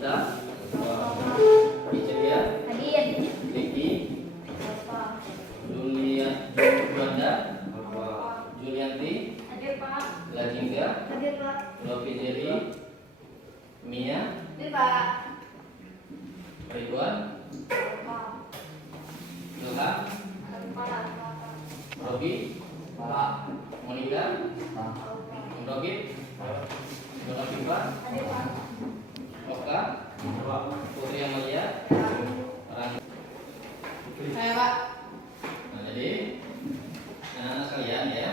Ita, Iceria, Ricky, Juanda, Julianti, Lajingga, Lofi Jerry, Mia, Ridwan, Ilham, Robi, Monika, Rogit, Donaviva, Oka, Putri Amalia, Saya Pak. Nah, jadi anak-anak sekalian ya,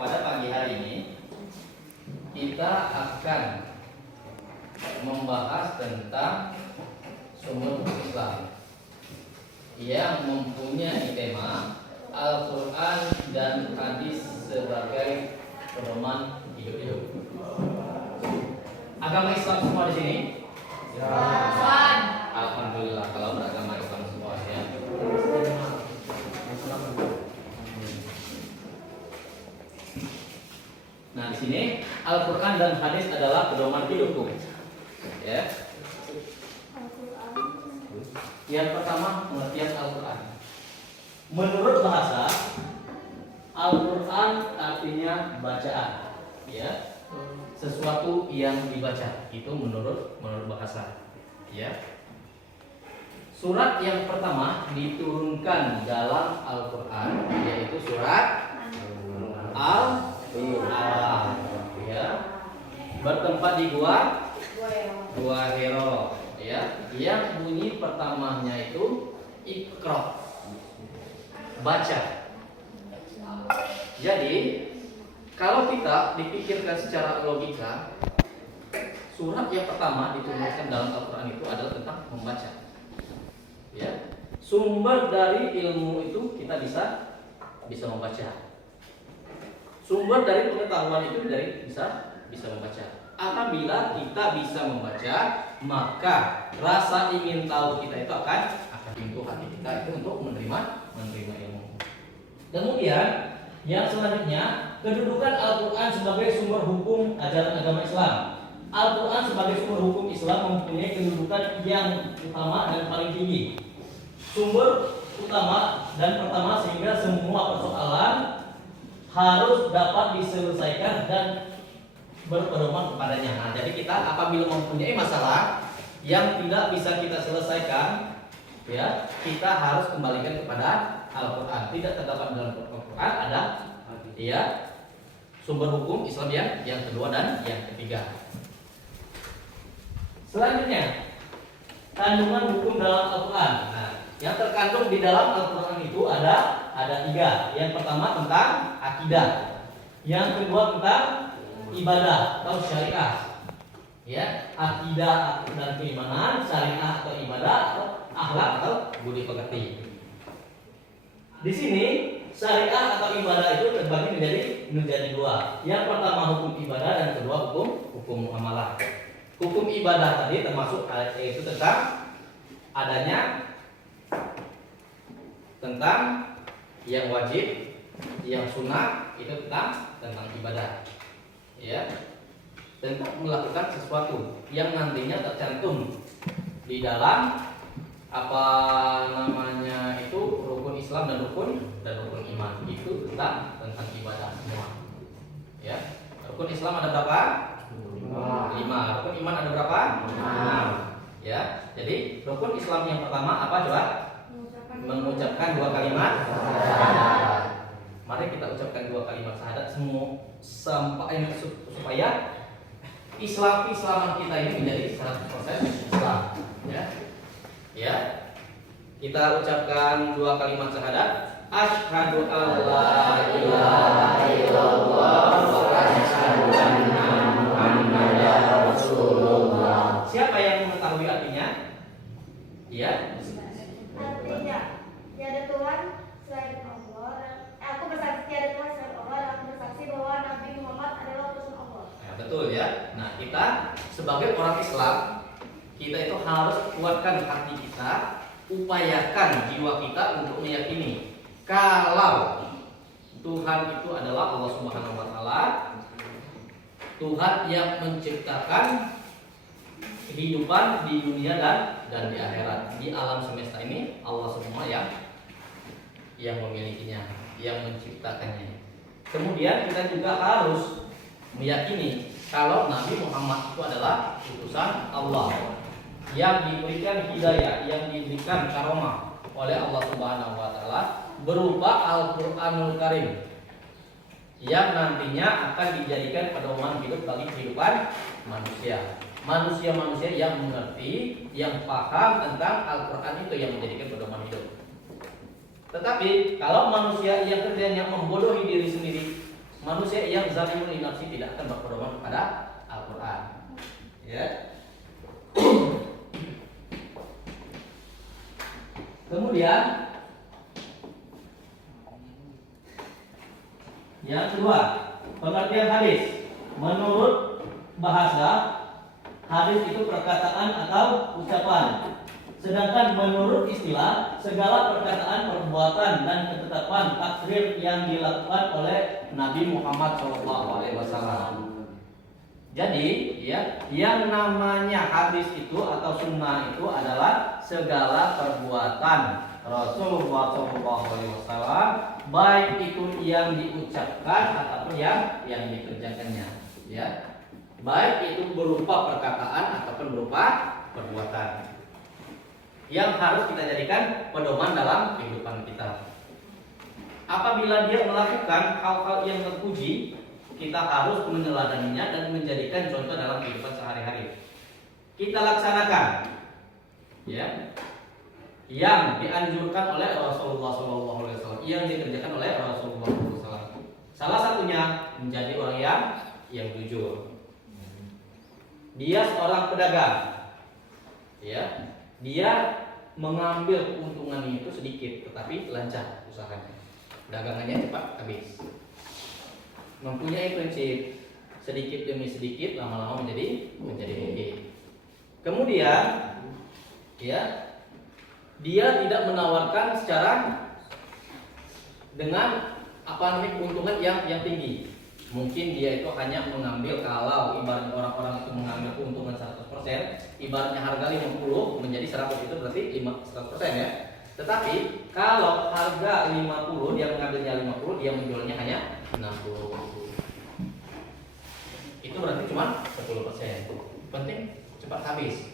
pada pagi hari ini kita akan membahas tentang sumber hukum Islam yang mempunyai tema Al-Quran dan hadis sebagai pedoman hidup. Agama Islam semua di sini? Ya. Alhamdulillah kalau beragama Islam semua ya. Nah, di sini Al-Quran dan hadis adalah pedoman hidupku. Ya. Yang pertama, pengertian Al-Quran. Menurut bahasa, Al-Quran artinya bacaan, ya, sesuatu yang dibaca. Itu menurut bahasa, ya. Surat yang pertama diturunkan dalam Al-Quran yaitu surat Al-Alaq, ya, bertempat di Gua Hiro, ya, yang bunyi pertamanya itu Iqra, baca. Jadi kalau kita dipikirkan secara logika, surat yang pertama diturunkan dalam Al-Quran itu adalah tentang membaca. Ya, sumber dari ilmu itu kita bisa membaca. Sumber dari pengetahuan itu bisa membaca. Apabila kita bisa membaca, maka rasa ingin tahu kita itu akan pintu hati kita itu untuk menerima ilmu. Kemudian yang selanjutnya, kedudukan Al-Quran sebagai sumber hukum ajaran agama Islam. Al-Quran sebagai sumber hukum Islam mempunyai kedudukan yang utama dan paling tinggi. Sumber utama dan pertama sehingga semua persoalan harus dapat diselesaikan dan berpedoman kepadanya. Nah, jadi kita apabila mempunyai masalah yang tidak bisa kita selesaikan, ya, kita harus kembalikan kepada Al-Quran. Tidak terdapat dalam Al-Quran ada, ya, sumber hukum Islam yang kedua dan yang ketiga. Selanjutnya, kandungan hukum dalam Al-Quran. Nah, yang terkandung di dalam Al-Quran itu ada tiga. Yang pertama tentang akidah, yang kedua tentang ibadah atau syariah, ya, akidah dan keimanan, syariah atau ibadah atau akhlak atau budi pekerti. Di sini syariah atau ibadah itu terbagi menjadi dua. Yang pertama hukum ibadah dan kedua hukum muamalah. Hukum ibadah tadi termasuk yaitu tentang adanya tentang yang wajib, yang sunnah, itu tentang ibadah, ya, tentang melakukan sesuatu yang nantinya tercantum di dalam itu rukun Islam dan rukun iman. Itu tentang ibadah semua, ya. Rukun Islam ada berapa? 5. Rukun iman ada berapa? 6. Ya. Jadi rukun Islam yang pertama apa coba? Mengucapkan 2 kalimat syahadat. Mari kita ucapkan 2 kalimat syahadat semua supaya Islaman kita ini menjadi 100% Islam, ya. Ya. Kita ucapkan 2 kalimat syahadat. Asyhadu alla ilaha illallah wa asyhadu anna Muhammadar Rasulullah. Siapa yang mengetahui artinya? Ya. Artinya tiada Tuhan selain Allah. Aku bersaksi tiada Tuhan selain Allah. Dan aku bersaksi bahwa Nabi Muhammad adalah utusan Allah. Ya, betul ya. Nah, kita sebagai orang Islam, kita itu harus kuatkan hati kita, upayakan jiwa kita untuk meyakini kalau Tuhan itu adalah Allah Subhanahu wa taala, Tuhan yang menciptakan kehidupan di dunia dan di akhirat. Di alam semesta ini Allah semua yang memilikinya, yang menciptakannya. Kemudian kita juga harus meyakini kalau Nabi Muhammad itu adalah utusan Allah yang diberikan hidayah, yang diberikan karomah oleh Allah Subhanahu wa taala berupa Al-Qur'anul Karim yang nantinya akan dijadikan pedoman hidup bagi kehidupan manusia. Manusia-manusia yang mengerti, yang paham tentang Al-Qur'an itu yang menjadikan pedoman hidup. Tetapi kalau manusia yang kerjanya membodohi diri sendiri, manusia yang zalimun li nafsi tidak akan berpedoman kepada Al-Qur'an. Ya. Kemudian yang kedua, pengertian hadis. Menurut bahasa, hadis itu perkataan atau ucapan. Sedangkan menurut istilah, segala perkataan, perbuatan dan ketetapan takrir yang dilakukan oleh Nabi Muhammad SAW. Jadi, yang namanya hadis itu atau sunnah itu adalah segala perbuatan Rasulullah SAW, baik itu yang diucapkan ataupun yang dikerjakannya. Ya, baik itu berupa perkataan ataupun berupa perbuatan, yang harus kita jadikan pedoman dalam kehidupan kita. Apabila dia melakukan hal-hal yang terpuji, kita harus meneladaninya dan menjadikan contoh dalam kehidupan sehari-hari. Kita laksanakan, yang dianjurkan oleh Rasulullah SAW, yang dikerjakan oleh Rasulullah SAW. Salah satunya menjadi orang yang jujur. Dia seorang pedagang, dia mengambil keuntungan itu sedikit, tetapi lancar usahanya, dagangannya cepat habis. Mempunyai prinsip sedikit demi sedikit, lama-lama menjadi bukit. Kemudian, dia tidak menawarkan secara dengan keuntungan yang tinggi. Mungkin dia itu hanya mengambil, kalau ibarat orang-orang itu mengambil keuntungan 100%, ibaratnya harga 50 menjadi 100, itu berarti 100% ya. Tetapi kalau harga 50, dia mengambilnya 50, dia menjualnya hanya 60. Itu berarti cuma 10%. Penting cepat habis.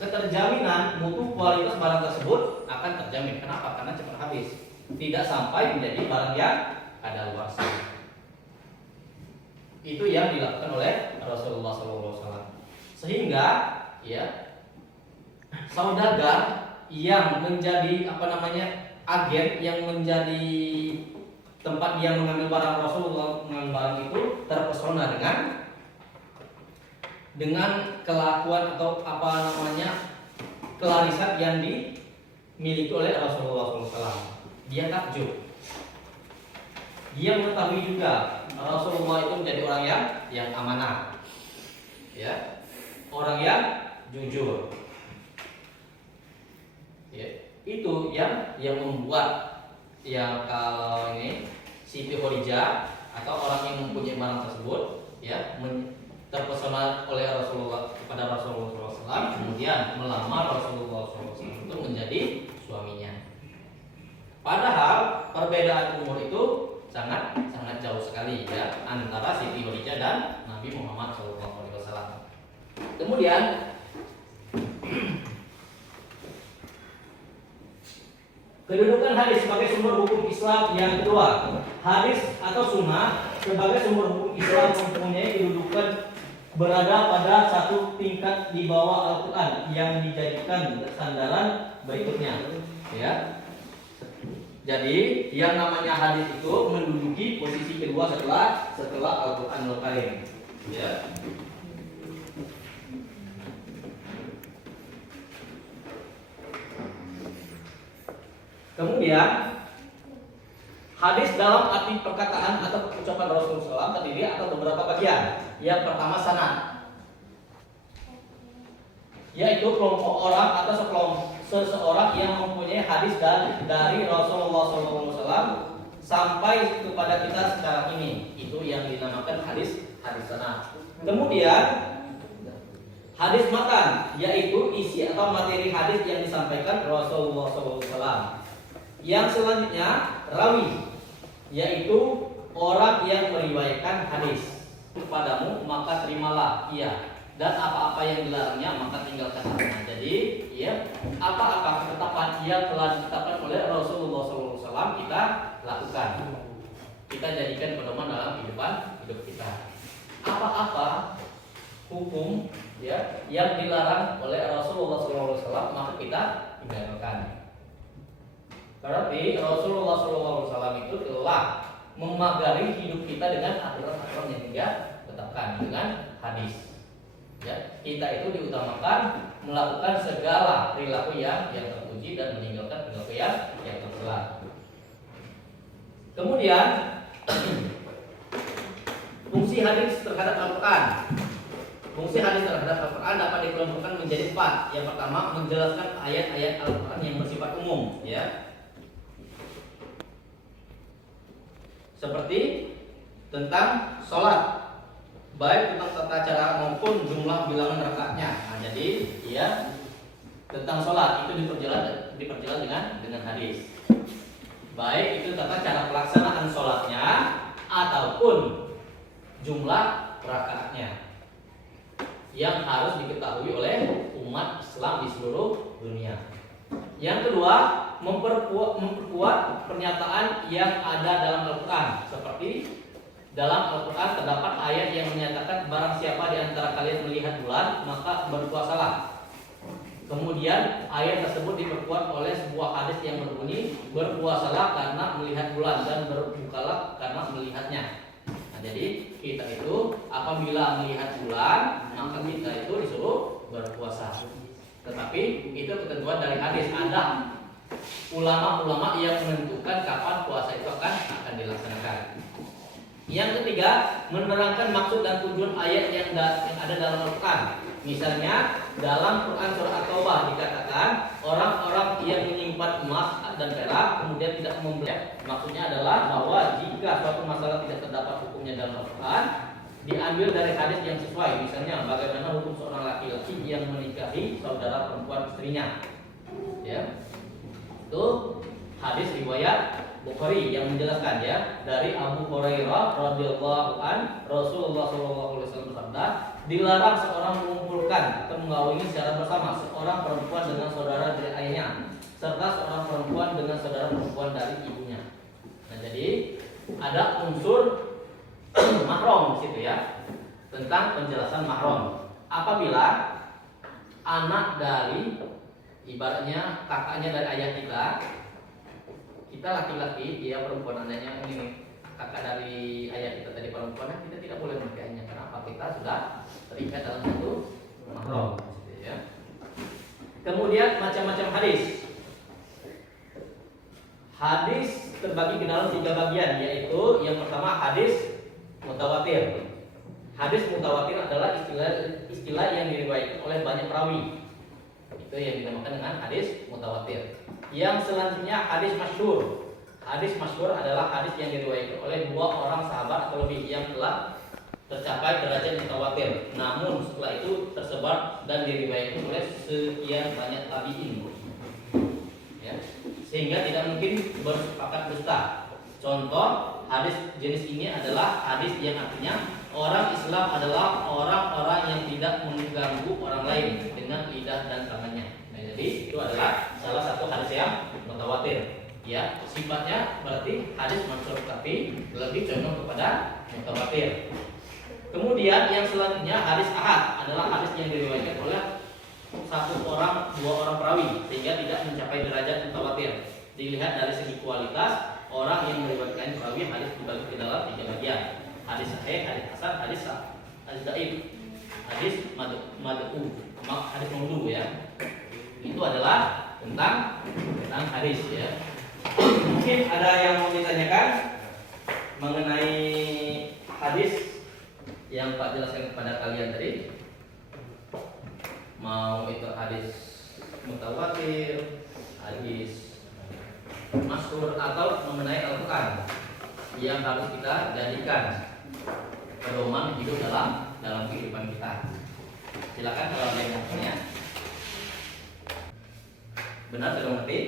Keterjaminan mutu kualitas barang tersebut akan terjamin. Kenapa? Karena cepat habis. Tidak sampai menjadi barang yang kadaluarsa. Itu yang dilakukan oleh Rasulullah SAW. Sehingga saudagar yang menjadi agen yang menjadi tempat dia mengambil barang Rasulullah, mengambil barang itu terpesona dengan kelakuan atau kelarisan yang dimiliki oleh Rasulullah SAW. Dia takjub. Dia mengetahui juga Rasulullah itu menjadi orang yang amanah, orang yang jujur. Itu yang membuat kalau ini Siti Khadijah atau orang yang mempunyai barang tersebut terpesona oleh Rasulullah kepada Rasulullah SAW, kemudian melamar Rasulullah SAW untuk menjadi suaminya. Padahal perbedaan umur itu sangat jauh sekali antara Siti Khadijah dan Nabi Muhammad SAW. Kemudian kedudukan hadis sebagai sumber hukum Islam yang kedua. Hadis atau sunnah sebagai sumber hukum Islam mempunyai kedudukan berada pada satu tingkat di bawah Al-Quran yang dijadikan sandaran berikutnya. Jadi yang namanya hadis itu menduduki posisi kedua setelah Al-Qur'anul Karim. Kemudian hadis dalam arti perkataan atau ucapan Rasulullah SAW terdiri atas beberapa bagian. Yang pertama sanad, yaitu kelompok orang atau seseorang yang mempunyai hadis dari Rasulullah SAW sampai kepada kita sekarang ini. Itu yang dinamakan hadis sanad. Kemudian Hadis matan, yaitu isi atau materi hadis yang disampaikan Rasulullah SAW. Yang selanjutnya rawi, yaitu orang yang meriwayatkan hadis kepadamu, maka terimalah ia, dan apa-apa yang dilarangnya maka tinggalkan. Jadi ya, apa-apa ketetapan yang telah ditetapkan oleh Rasulullah SAW kita lakukan, kita jadikan pedoman dalam kehidupan hidup kita. Apa-apa hukum ya yang dilarang oleh Rasulullah SAW maka kita tinggalkan. Berarti Rasulullah SAW itu telah memagari hidup kita dengan aturan-aturan yang dia tetapkan dengan hadis. Ya, kita itu diutamakan melakukan segala perilaku yang terpuji dan meninggalkan perilaku yang tercela. Kemudian fungsi hadis terhadap Al-Quran. Fungsi hadis terhadap Al-Quran dapat dikelompokkan menjadi 4. Yang pertama, menjelaskan ayat-ayat Al-Quran yang bersifat umum, ya. Seperti tentang sholat, baik tentang tata cara maupun jumlah bilangan rakaatnya. Nah, jadi ya tentang sholat itu diperjelas dengan hadis. Baik itu tata cara pelaksanaan sholatnya ataupun jumlah rakaatnya yang harus diketahui oleh umat Islam di seluruh dunia. Yang kedua, memperkuat pernyataan yang ada dalam Al-Quran. Seperti dalam Al-Quran terdapat ayat yang menyatakan barang siapa di antara kalian melihat bulan maka berpuasalah. Kemudian ayat tersebut diperkuat oleh sebuah hadis yang berbunyi berpuasalah karena melihat bulan dan berbukalah karena melihatnya. Nah, jadi kita itu apabila melihat bulan maka kita itu disuruh berpuasa. Tetapi itu ketentuan dari hadis. Ada ulama-ulama yang menentukan kapan puasa itu akan dilaksanakan. Yang ketiga, menerangkan maksud dan tujuan ayat yang ada dalam Al-Quran. Misalnya dalam Quran surah At-Taubah dikatakan orang-orang yang menyimpan emas dan perak kemudian tidak membeli. Maksudnya adalah bahwa jika suatu masalah tidak terdapat hukumnya dalam Al-Quran, diambil dari hadis yang sesuai. Misalnya bagaimana hukum seorang laki-laki yang menikahi saudara perempuan istrinya, ya. Itu hadis riwayat Bukhari yang menjelaskan, ya, dari Abu Hurairah radhiyallahu an, Rasulullah SAW bersabda, dilarang seorang mengumpulkan atau mengawini secara bersama seorang perempuan dengan saudara dari ayahnya serta seorang perempuan dengan saudara perempuan dari ibunya. Nah, jadi ada unsur mahram di situ, ya, tentang penjelasan mahram. Apabila anak dari ibaratnya kakaknya dari ayah kita laki-laki, dia perempuan, anaknya ini kakak dari ayah kita tadi perempuan, kita tidak boleh menikahinya. Kenapa? Kita sudah terikat dalam satu mahram, ya. Kemudian macam-macam hadis. Hadis terbagi ke dalam 3 bagian, yaitu yang pertama hadis mutawatir. Hadis mutawatir adalah istilah yang diriwayatkan oleh banyak perawi. Itu yang dinamakan dengan hadis mutawatir. Yang selanjutnya hadis masyhur. Hadis masyhur adalah hadis yang diriwayatkan oleh 2 orang sahabat atau lebih yang telah tercapai derajat mutawatir. Namun setelah itu tersebar dan diriwayatkan oleh sekian banyak tabi'in, ya, sehingga tidak mungkin bersepakat dusta. Contoh hadis jenis ini adalah hadis yang artinya orang Islam adalah orang-orang yang tidak mengganggu orang lain dengan lidah dan tangannya. Nah, jadi itu adalah salah satu hadis yang mutawatir. Ya, sifatnya berarti hadis masyhur tapi lebih condong kepada mutawatir. Kemudian yang selanjutnya hadis ahad adalah hadis yang diriwayatkan oleh 1 orang, 2 orang perawi sehingga tidak mencapai derajat mutawatir. Dilihat dari segi kualitas, orang yang meriwayatkan perawi hadis dibagi ke dalam 3 bagian. Hadis sahih, hadis hasan, hadis dhaif, hadis mad'u, hadis maudhu, ya. Itu adalah tentang hadis, ya. Mungkin ada yang mau ditanyakan mengenai hadis yang Pak jelaskan kepada kalian tadi? Mau itu hadis mutawatir, hadis masyhur, atau mengenai Al-Quran yang harus kita jadikan pedoman hidup dalam kehidupan kita. Silakan kalau ada yang mau tanya. Benar sudah mengerti?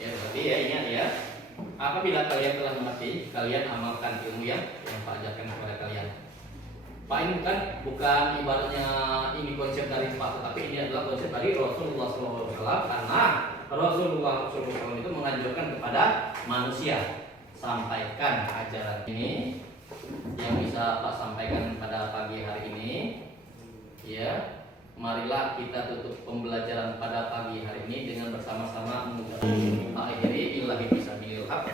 Ya berarti ya ingat ya. Apabila kalian telah mengerti, kalian amalkan ilmu yang Pak ajarkan kepada kalian. Pak ini bukan ibaratnya ini konsep dari Pak, tetapi ini adalah konsep dari Rasulullah SAW, karena Rasulullah SAW itu menganjurkan kepada manusia, sampaikan ajaran ini yang bisa Pak sampaikan pada pagi hari ini. Ya, marilah kita tutup pembelajaran pada pagi hari ini dengan bersama-sama mengucapkan akhiri billahi fisabilillah.